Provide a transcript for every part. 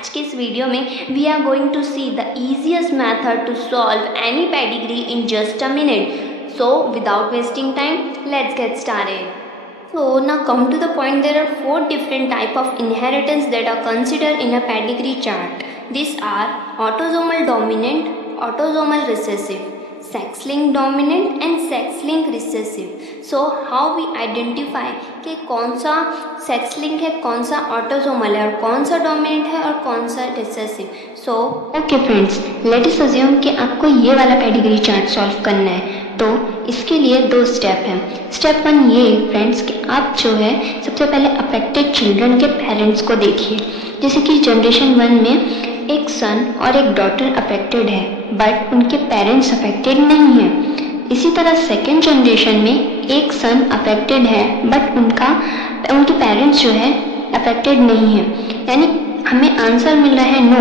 आज के इस वीडियो में we are going to see the easiest method to solve any pedigree in just a minute. So without wasting time, let's get started. So now come to the point. There are four different type of inheritance that are considered in a pedigree chart. These are autosomal dominant, autosomal recessive, sex-linked dominant and sex-linked recessive. So how we identify कि कौन सा sex link है, कौन सा autosomal है और कौन सा डोमिनेंट है और कौन सा recessive. So okay friends, let us assume कि आपको ये वाला पेडिग्री चार्ट सॉल्व करना है. तो इसके लिए दो स्टेप हैं. स्टेप वन ये फ्रेंड्स कि आप जो है सबसे पहले अफेक्टेड चिल्ड्रन के पेरेंट्स को देखिए. जैसे कि जनरेशन वन में एक सन और एक डॉटर अफेक्टेड है बट उनके पेरेंट्स अफेक्टेड नहीं हैं. इसी तरह सेकेंड जनरेशन में एक सन अफेक्टेड है बट उनके पेरेंट्स जो है अफेक्टेड नहीं है. यानी हमें आंसर मिल रहा है नो,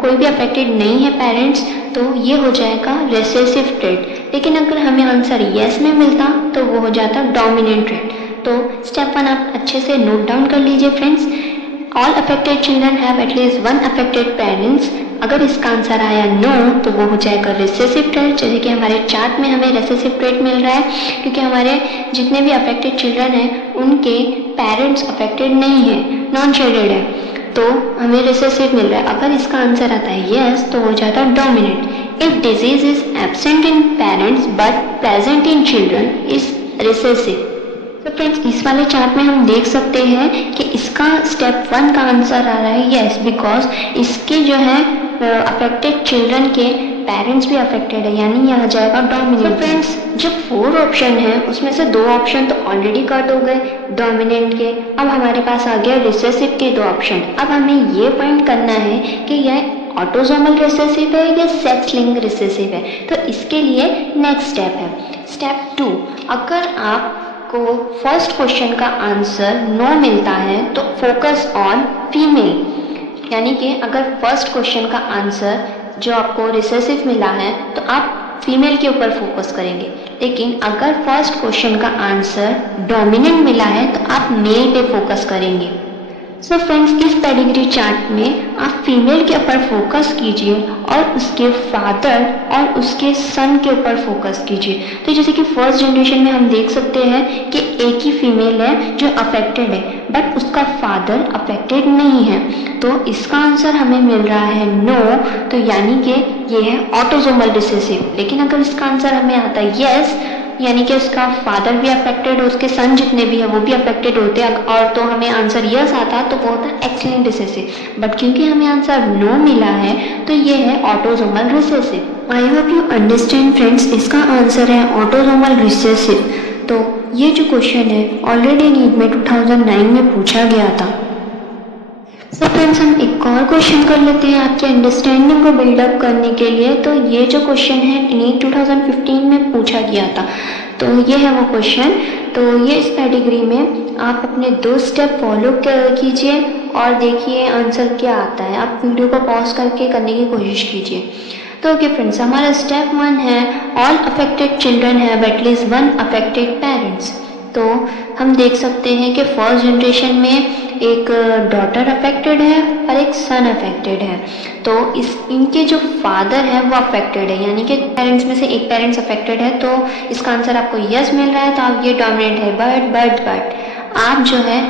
कोई भी अफेक्टेड नहीं है पेरेंट्स, तो ये हो जाएगा रिसेसिव ट्रेट. लेकिन अगर हमें आंसर येस में मिलता तो वो हो जाता डोमिनेंट ट्रेट. तो स्टेप वन आप अच्छे से नोट डाउन कर लीजिए friends. All affected children have at least one affected parents. अगर इसका आंसर आया नो तो वो हो जाएगा रिसेसिव ट्रेट. जैसे कि हमारे चार्ट में हमें रिसेसिव ट्रेट मिल रहा है क्योंकि हमारे जितने भी अफेक्टेड चिल्ड्रन हैं उनके पेरेंट्स अफेक्टेड नहीं है, नॉन शेडेड है, तो हमें रिसेसिव मिल रहा है. अगर इसका आंसर आता है यस तो हो जाता है dominant. If disease is absent in parents but present in children is recessive. तो फ्रेंड्स इस वाले चार्ट में हम देख सकते हैं कि इसका स्टेप वन का आंसर आ रहा है यस, बिकॉज इसके जो है अफेक्टेड चिल्ड्रन के पेरेंट्स भी अफेक्टेड है, यानी यह आ जाएगा डोमिनेंट. तो फ्रेंड्स जो फोर ऑप्शन है उसमें से दो ऑप्शन तो ऑलरेडी कट हो गए डोमिनेंट के. अब हमारे पास आ गया रिसेसिव के दो ऑप्शन. अब हमें ये पॉइंट करना है कि यह ऑटोसोमल रिसेसिव है या सेक्स लिंक रिसेसिव है. तो इसके लिए नेक्स्ट स्टेप है स्टेप टू. अगर आप को फर्स्ट क्वेश्चन का आंसर नो मिलता है तो फोकस ऑन फीमेल. यानी कि अगर फर्स्ट क्वेश्चन का आंसर जो आपको रिसेसिव मिला है तो आप फीमेल के ऊपर फोकस करेंगे. लेकिन अगर फर्स्ट क्वेश्चन का आंसर डोमिनेंट मिला है तो आप मेल पे फोकस करेंगे. सो फ्रेंड्स इस पेडिग्री चार्ट में आप फीमेल के ऊपर फोकस कीजिए और उसके फादर और उसके सन के ऊपर फोकस कीजिए. तो जैसे कि फर्स्ट जनरेशन में हम देख सकते हैं कि एक ही फीमेल है जो अफेक्टेड है बट उसका फादर अफेक्टेड नहीं है. तो इसका आंसर हमें मिल रहा है नो, तो यानी कि ये है ऑटोसोमल रिसेसिव. लेकिन अगर इसका आंसर हमें आता है यस, यानी कि उसका फादर भी अफेक्टेड और उसके सन जितने भी है वो भी अफेक्टेड होते हैं, और तो हमें आंसर यस आता तो वो होता है एक्स-लिंक्ड रिसेसिव. बट क्योंकि हमें आंसर नो मिला है तो ये है autosomal recessive. I hope you understand friends, इसका आंसर है ऑटोसोमल रिसेसिव. तो ये जो क्वेश्चन है ऑलरेडी नीट में 2009 में पूछा गया था. सो फ्रेंड्स हम एक और क्वेश्चन कर लेते हैं आपकी अंडरस्टैंडिंग को बिल्डअप करने के लिए. तो ये जो क्वेश्चन है नीट 2015 में पूछा गया था. तो ये है वो क्वेश्चन. तो ये इस कैटेगरी में आप अपने दो स्टेप फॉलो कीजिए और देखिए आंसर क्या आता है. आप वीडियो को पॉज करके करने की कोशिश कीजिए. तो ओके फ्रेंड्स, हमारा स्टेप वन है all affected children have at least one affected parents. तो हम देख सकते हैं कि फर्स्ट जनरेशन में एक डॉटर अफेक्टेड है और एक सन अफेक्टेड है. तो इनके जो फादर है वो अफेक्टेड है, यानी कि पेरेंट्स में से एक पेरेंट्स अफेक्टेड है. तो इसका आंसर आपको यस मिल रहा है, तो आप ये डोमिनेंट है. बट आप जो है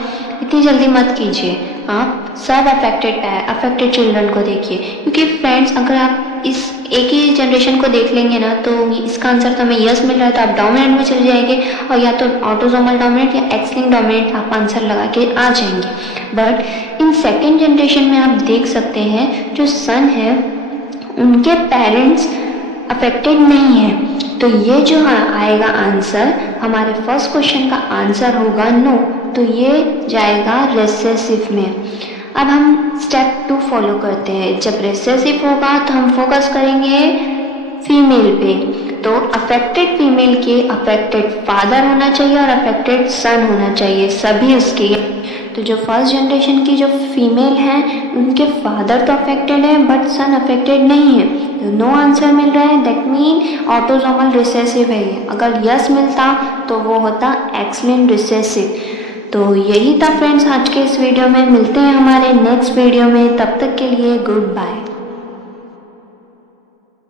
इतनी जल्दी मत कीजिए. आप सब अफेक्टेड चिल्ड्रन को देखिए, क्योंकि फ्रेंड्स अगर आप इस एक ही जनरेशन को देख लेंगे ना तो इसका आंसर तो हमें यस मिल रहा है तो आप डोमिनेंट में चले जाएंगे और या तो ऑटोसोमल डोमिनेंट या एक्स-लिंक्ड डोमिनेंट आप आंसर लगा के आ जाएंगे. बट इन सेकेंड जनरेशन में आप देख सकते हैं जो सन है उनके पेरेंट्स अफेक्टेड नहीं है. तो ये जो आएगा आंसर, हमारे फर्स्ट क्वेश्चन का आंसर होगा नो, तो ये जाएगा रिसेसिव में. अब हम स्टेप टू फॉलो करते हैं. जब रिसेसिव होगा तो हम फोकस करेंगे फीमेल पे. तो अफेक्टेड फीमेल के अफेक्टेड फादर होना चाहिए और अफेक्टेड सन होना चाहिए सभी उसके. तो जो फर्स्ट जनरेशन की जो फीमेल हैं उनके फादर तो अफेक्टेड है बट सन अफेक्टेड नहीं है. तो नो आंसर मिल रहा है, दैट मीन ऑटोसोमल रिसेसिव है ये. अगर यस मिलता तो वो होता एक्स-लिंक्ड रिसेसिव. तो यही था फ्रेंड्स आज के इस वीडियो में। मिलते हैं हमारे नेक्स्ट वीडियो में, तब तक के लिए गुड बाय।